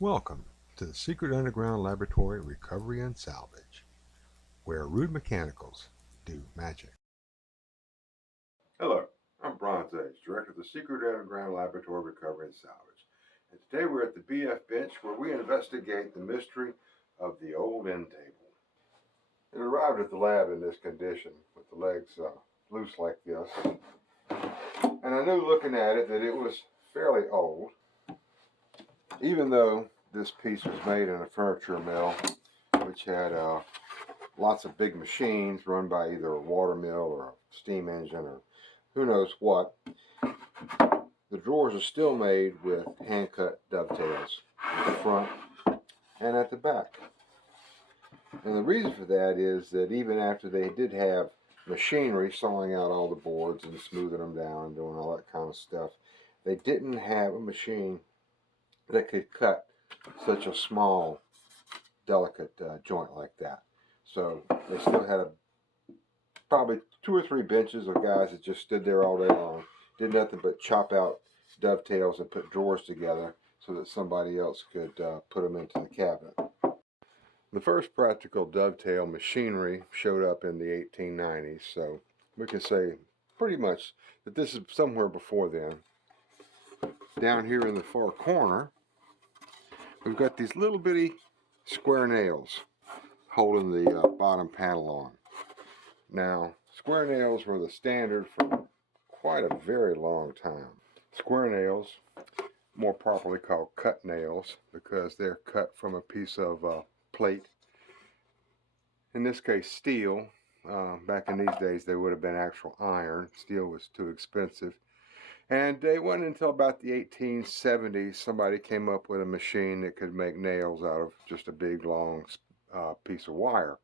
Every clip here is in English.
Welcome to the Secret Underground Laboratory Recovery and Salvage, where rude mechanicals do magic. Hello, I'm Bronze Age, Director of the Secret Underground Laboratory Recovery and Salvage. And today we're at the BF bench where we investigate the mystery of the old end table. It arrived at the lab in this condition, with the legs loose like this. And I knew looking at it that it was fairly old, even though this piece was made in a furniture mill, which had lots of big machines run by either a water mill or a steam engine or who knows what. The drawers are still made with hand-cut dovetails at the front and at the back. And the reason for that is that even after they did have machinery sawing out all the boards and smoothing them down and doing all that kind of stuff, they didn't have a machine that could cut such a small, delicate joint like that. So they still had probably 2 or 3 benches of guys that just stood there all day long, did nothing but chop out dovetails and put drawers together so that somebody else could put them into the cabinet. The first practical dovetail machinery showed up in the 1890s, so we can say pretty much that this is somewhere before then. Down here in the far corner, we've got these little bitty square nails holding the bottom panel on. Now, square nails were the standard for quite a very long time. Square nails, more properly called cut nails, because they're cut from a piece of plate. In this case, steel. Back in these days, they would have been actual iron. Steel was too expensive. And it wasn't until about the 1870s somebody came up with a machine that could make nails out of just a big, long piece of wire.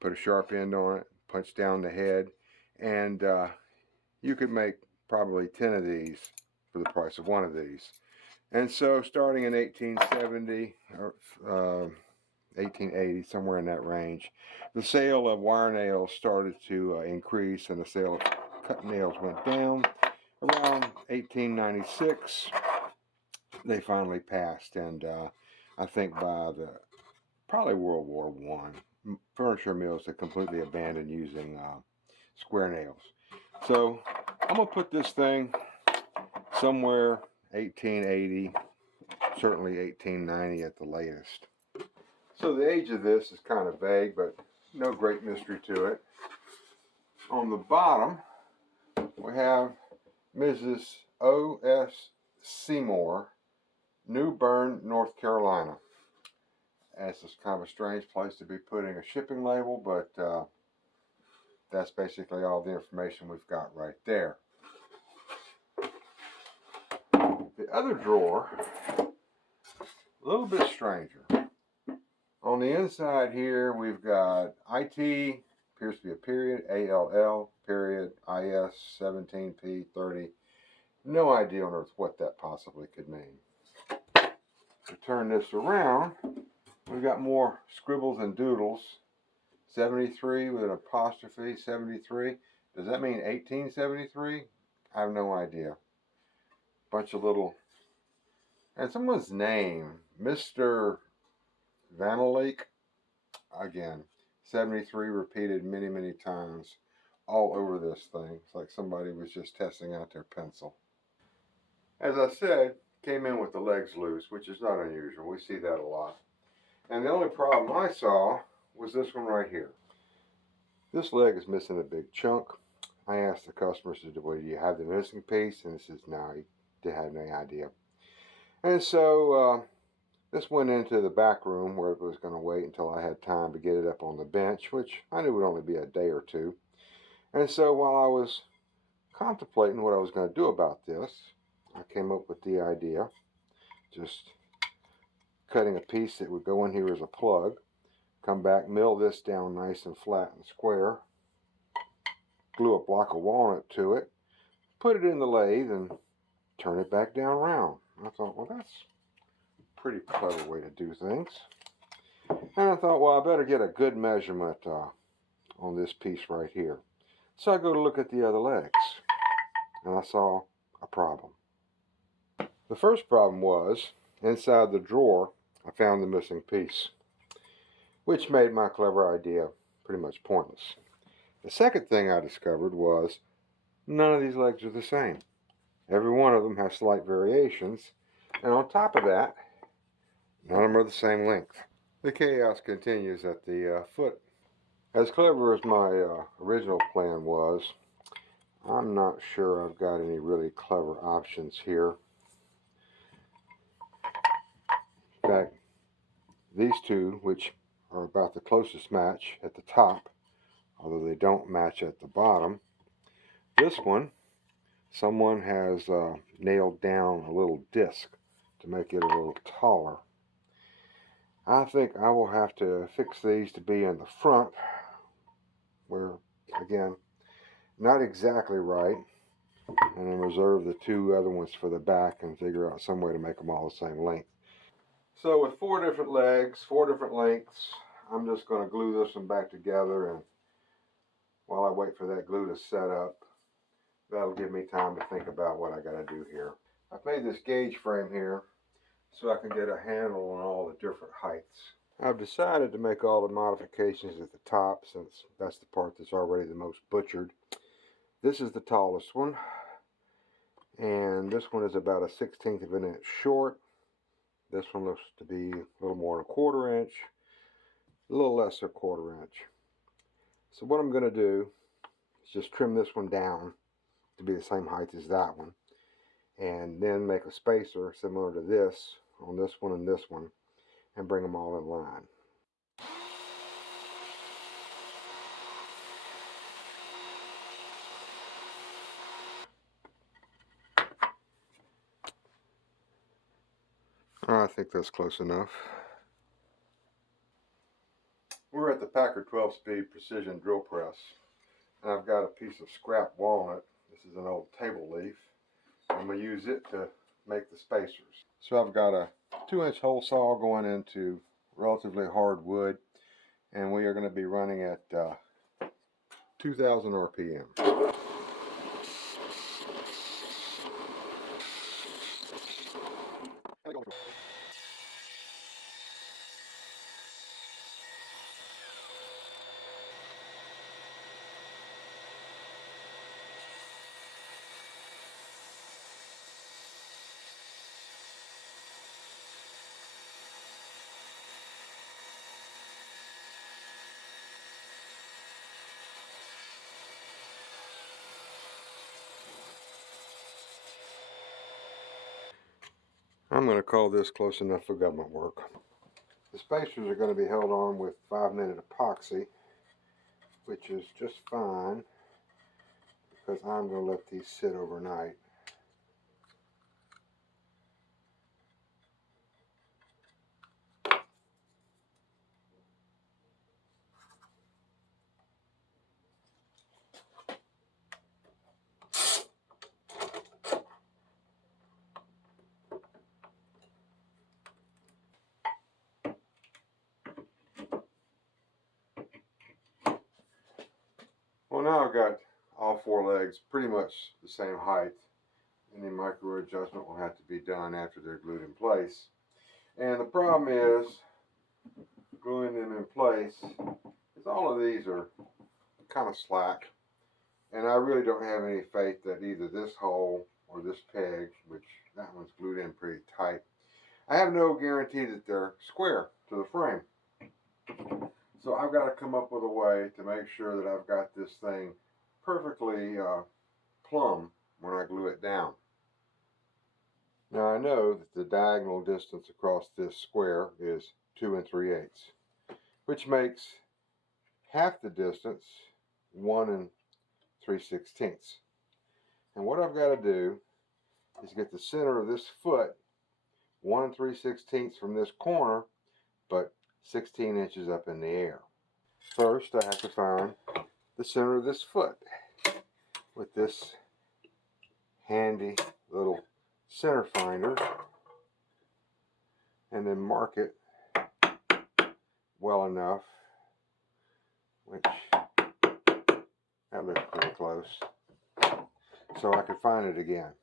Put a sharp end on it, punch down the head, and you could make probably 10 of these for the price of one of these. And so starting in 1870 or 1880, somewhere in that range, the sale of wire nails started to increase, and the sale of cut nails went down. Around 1896, they finally passed, and I think by probably World War I, furniture mills had completely abandoned using square nails. So I'm going to put this thing somewhere 1880, certainly 1890 at the latest. So the age of this is kind of vague, but no great mystery to it. On the bottom, we have Mrs. O.S. Seymore, New Bern, North Carolina. That's just kind of a strange place to be putting a shipping label, but that's basically all the information we've got right there. The other drawer, a little bit stranger. On the inside here, we've got IT, appears to be a period, ALL, period, IS, 17P30. No idea on earth what that possibly could mean. To turn this around, we've got more scribbles and doodles. 73 with an apostrophe, 73. Does that mean 1873? I have no idea. Bunch of little, and someone's name, Mr. Vanilake. Again, 73 repeated many, many times all over this thing. It's like somebody was just testing out their pencil. As I said, came in with the legs loose, which is not unusual. We see that a lot. And the only problem I saw was this one right here. This leg is missing a big chunk. I asked the customer, said, well, do you have the missing piece? And he says, no, he didn't have any idea. And so this went into the back room where it was going to wait until I had time to get it up on the bench, which I knew would only be a day or two. And so while I was contemplating what I was going to do about this, I came up with the idea, just cutting a piece that would go in here as a plug, come back, mill this down nice and flat and square, glue a block of walnut to it, put it in the lathe, and turn it back down round. I thought, well, that's a pretty clever way to do things. And I thought, well, I better get a good measurement on this piece right here. So I go to look at the other legs, and I saw a problem. The first problem was, inside the drawer, I found the missing piece, which made my clever idea pretty much pointless. The second thing I discovered was none of these legs are the same. Every one of them has slight variations, and on top of that, none of them are the same length. The chaos continues at the foot. As clever as my original plan was, I'm not sure I've got any really clever options here. In fact, these two, which are about the closest match at the top, although they don't match at the bottom. This one, someone has nailed down a little disc to make it a little taller. I think I will have to fix these to be in the front, where, again, not exactly right, and then reserve the two other ones for the back and figure out some way to make them all the same length. So with 4 different legs, 4 different lengths, I'm just going to glue this one back together, and while I wait for that glue to set up, that'll give me time to think about what I got to do here. I've made this gauge frame here so I can get a handle on all the different heights. I've decided to make all the modifications at the top, since that's the part that's already the most butchered. This is the tallest one, and this one is about 1/16 of an inch short. This one looks to be a little more than 1/4 inch, a little less than 1/4 inch. So what I'm going to do is just trim this one down to be the same height as that one, and then make a spacer similar to this on this one and this one, and bring them all in line. I think that's close enough. We're at the Packard 12-speed precision drill press, and I've got a piece of scrap walnut. This is an old table leaf. I'm going to use it to make the spacers. So I've got a 2-inch hole saw going into relatively hard wood, and we are going to be running at 2,000 RPM. I'm going to call this close enough for government work. The spacers are going to be held on with 5-minute epoxy, which is just fine because I'm going to let these sit overnight. Well, now I've got all 4 legs pretty much the same height. Any micro adjustment will have to be done after they're glued in place. And the problem is gluing them in place is all of these are kind of slack. And I really don't have any faith that either this hole or this peg, which that one's glued in pretty tight, I have no guarantee that they're square to the frame. So I've got to come up with a way to make sure that I've got this thing perfectly plumb when I glue it down. Now I know that the diagonal distance across this square is 2 3/8, which makes half the distance 1 3/16. And what I've got to do is get the center of this foot 1 3/16 from this corner, but 16 inches up in the air. First, I have to find the center of this foot with this handy little center finder, and then mark it well enough, which that looks pretty close, so I can find it again.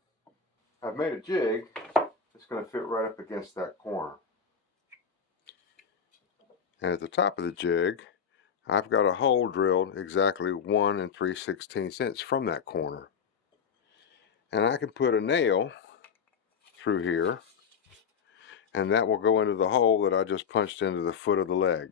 I've made a jig to it's going to fit right up against that corner. And at the top of the jig, I've got a hole drilled exactly 1 3/16 inches from that corner. And I can put a nail through here, and that will go into the hole that I just punched into the foot of the leg.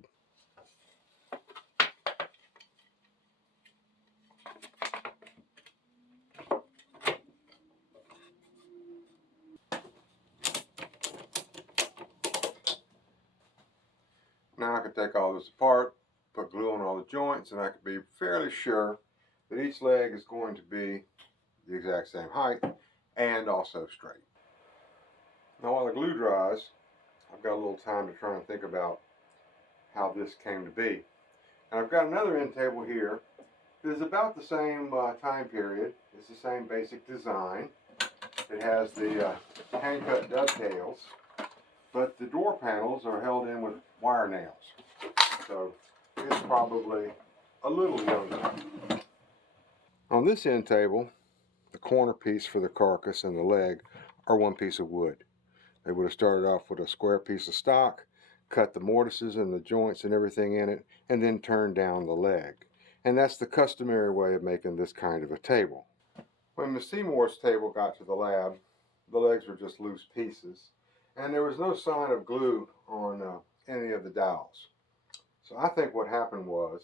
Now I can take all this apart, put glue on all the joints, and I can be fairly sure that each leg is going to be the exact same height and also straight. Now while the glue dries, I've got a little time to try and think about how this came to be. And I've got another end table here that is about the same time period. It's the same basic design. It has the hand-cut dovetails, but the door panels are held in with wire nails. So it's probably a little younger. On this end table, the corner piece for the carcass and the leg are one piece of wood. They would have started off with a square piece of stock, cut the mortises and the joints and everything in it, and then turned down the leg. And that's the customary way of making this kind of a table. When Miss Seymour's table got to the lab, the legs were just loose pieces, and there was no sign of glue on any of the dowels. So I think what happened was,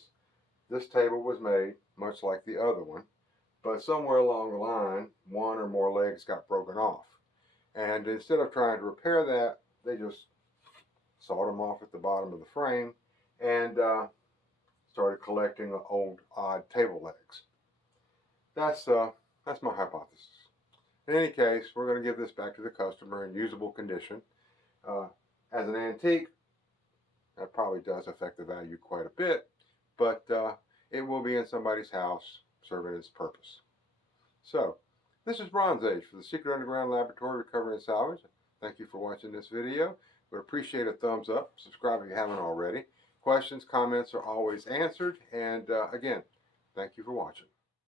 this table was made much like the other one, but somewhere along the line, one or more legs got broken off. And instead of trying to repair that, they just sawed them off at the bottom of the frame and started collecting old odd table legs. That's my hypothesis. In any case, we're going to give this back to the customer in usable condition. As an antique, that probably does affect the value quite a bit, but it will be in somebody's house serving its purpose. So, this is Bronze Age for the Secret Underground Laboratory Recovery and Salvage. Thank you for watching this video. Would appreciate a thumbs up. Subscribe if you haven't already. Questions, comments are always answered. And again, thank you for watching.